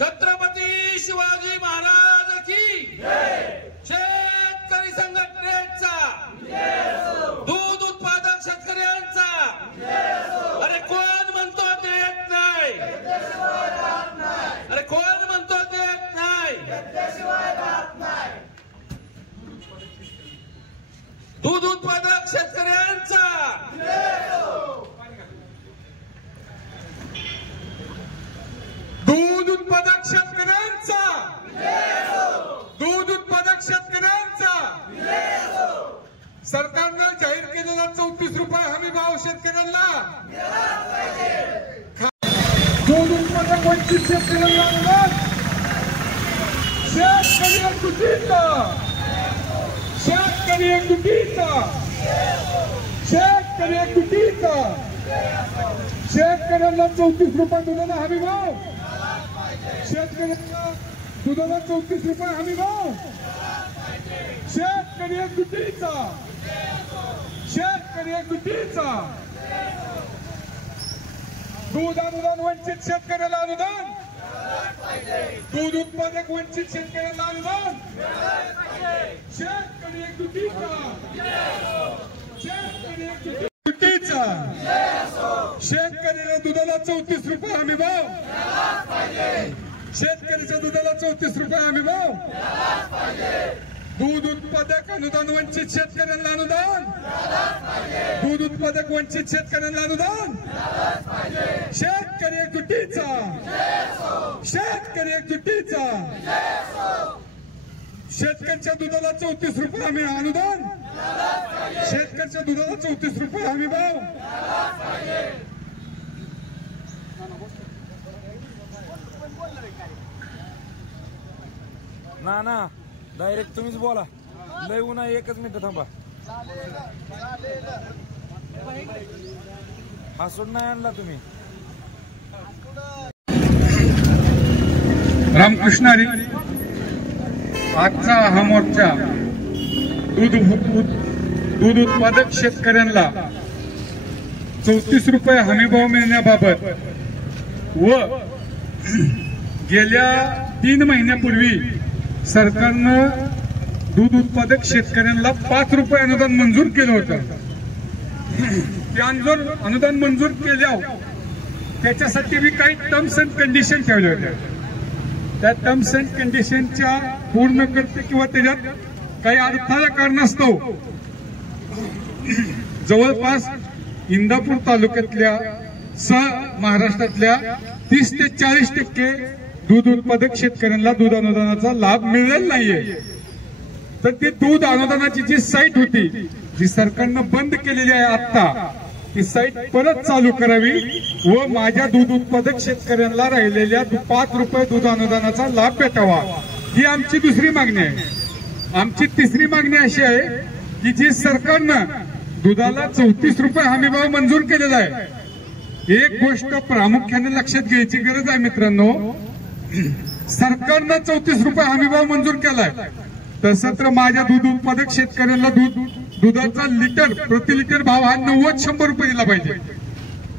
छत्रपती शिवाजी महाराज की शेतकरी संघटनेचा दूध उत्पादक शेतकऱ्यांचा अरे कोण म्हणतो देत नाही अरे कोण म्हणतो देत नाही दूध उत्पादक शेतकऱ्यांचा दूध उत्पादक शेतकऱ्यांचा दूध उत्पादक शेतकऱ्यांचा सरकारनं जाहीर केलेला 34 रुपये हमी भाव शेतकऱ्यांना दूध उत्पादक वंचित शेतकऱ्यांना शेतकरी एकजुटीचा शेतकरी एकजुटीचा शेतकरी एकजुटीचा शेतकऱ्यांना 34 रुपये दुधाला हमी भाव शेतकऱ्यांना दुधाला 34 रुपये हमी भाव शेतकरी एकजुटीचा शेतकरी एकजुटीचा दूध अनुदान वंचित शेतकऱ्याला अनुदान दूध उत्पादक वंचित शेतकऱ्याला अनुदान शेतकरी एकजुटीचा शेतकरी एकजुटीचा शेतकऱ्याला दुधाला 34 रुपये हमी भाव शेतकऱ्याच्या दुधाला 34 रुपये हमी भाव दूध उत्पादक अनुदान वंचित शेतकऱ्यांना अनुदान दूध उत्पादक वंचित शेतकऱ्यांना अनुदान शेतकरी एकजुटीचा शेतकरी एकजुटीचा शेतकऱ्याच्या दुधाला 34 रुपये हमी अनुदान शेतकऱ्याच्या दुधाला 34 रुपये हमी भाव ना डायरेक्ट तुम्हीच बोला लय उन्हा एकच मिनिट थांबा हसून नाही आणला तुम्ही रामकृष्ण हरी आजचा हा मोर्चा दूध उत्पादक शेतकऱ्यांना 34 रुपये हमीभाव मिळण्याबाबत व गेल्या 3 महिन्यापूर्वी सरकारनं दूध उत्पादक शेतकऱ्यांना 5 रुपये अनुदान मंजूर केलं होतं. ते अनुदान मंजूर केल्यावर त्याच्यासाठी मी काही टर्म्स अँड कंडिशन ठेवल्या होत्या. त्या टर्म्स अँड कंडिशनच्या पूर्ण करते किंवा त्याच्यात काही अडथळा कारणास्तव जवळपास इंदापूर तालुक्यातल्या महाराष्ट्रातल्या 30 ते 40% दूध उत्पादक शेतकऱ्यांना दूध अनुदानाचा लाभ मिळेल नाहीये. तर ती दूध अनुदानाची जी साईट होती जी सरकारनं बंद केलेली आहे आता ती साईट परत चालू करावी व माझ्या दूध उत्पादक शेतकऱ्यांना राहिलेल्या 5 रुपये दूध अनुदानाचा लाभ भेटावा ही आमची दुसरी मागणी आहे. आमची तिसरी मागणी अशी आहे की जी सरकारनं दुधाला 34 रुपये हमीभाव मंजूर केलेला आहे. एक गोष्ट प्रामुख्याने लक्षात घ्यायची गरज आहे मित्रांनो, सरकारनं 34 रुपये हमीभाव मंजूर केलाय तसं तर माझ्या दूध उत्पादक शेतकऱ्यांना दुधाचा लिटर प्रति लिटर भाव हा 90-100 रुपये दिला पाहिजे.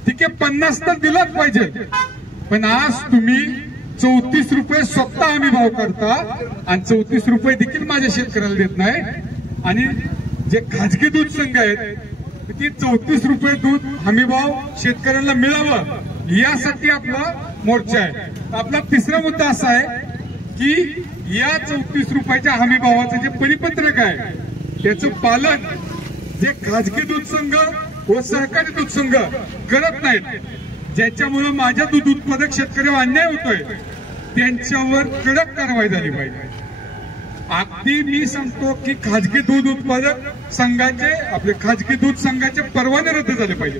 ठीक आहे 50 तर दिलाच पाहिजे. पण आज तुम्ही 34 रुपये स्वतः हमी भाव करता आणि 34 रुपये देखील माझ्या शेतकऱ्याला देत नाही. आणि जे खाजगी दूध संघ आहेत ती 34 रुपये दूध हमी भाव शेतकऱ्यांना मिळावं यासाठी आपला मोर्चा आहे. आपला तिसरा मुद्दा असा आहे की या 34 रुपयाच्या हमी भावाचं जे परिपत्रक आहे त्याचं पालन जे खाजगी दूध संघ व सहकारी दूध संघ करत नाहीत, ज्याच्यामुळे माझ्या दूध उत्पादक शेतकऱ्यांवर अन्याय होतोय त्यांच्यावर कडक कारवाई झाली पाहिजे. अगदी मी सांगतो की खाजगी दूध उत्पादक संघाचे आपले खाजगी दूध संघाचे परवाने रद्द झाले पाहिजे.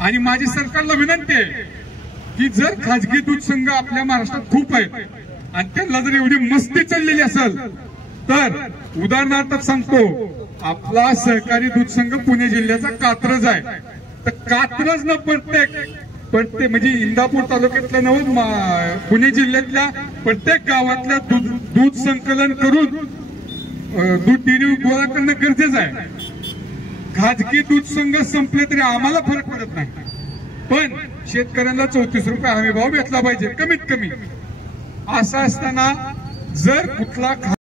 आणि माझी सरकारला विनंती आहे की जर खाजगी दूध संघ आपल्या महाराष्ट्रात खूप आहेत आणि त्यांना जर एवढी मस्ती चाललेली असेल तर उदाहरणार्थ सांगतो आपला सहकारी दूध संघ पुणे जिल्ह्याचा कात्रज आहे. तर कात्रज न प्रत्येक म्हणजे इंदापूर तालुक्यातल्या नव पुणे जिल्ह्यातल्या प्रत्येक गावातल्या दूध संकलन करून दूध डेअरी गोळा करणं गरजेचं आहे. खाजगी दूध संघ संपले तरी आम्हाला फरक पडत नाही, पण शेतकऱ्यांना 34 रुपये हमी भाव भेटला पाहिजे कमीत कमी. असं असताना जर कुठला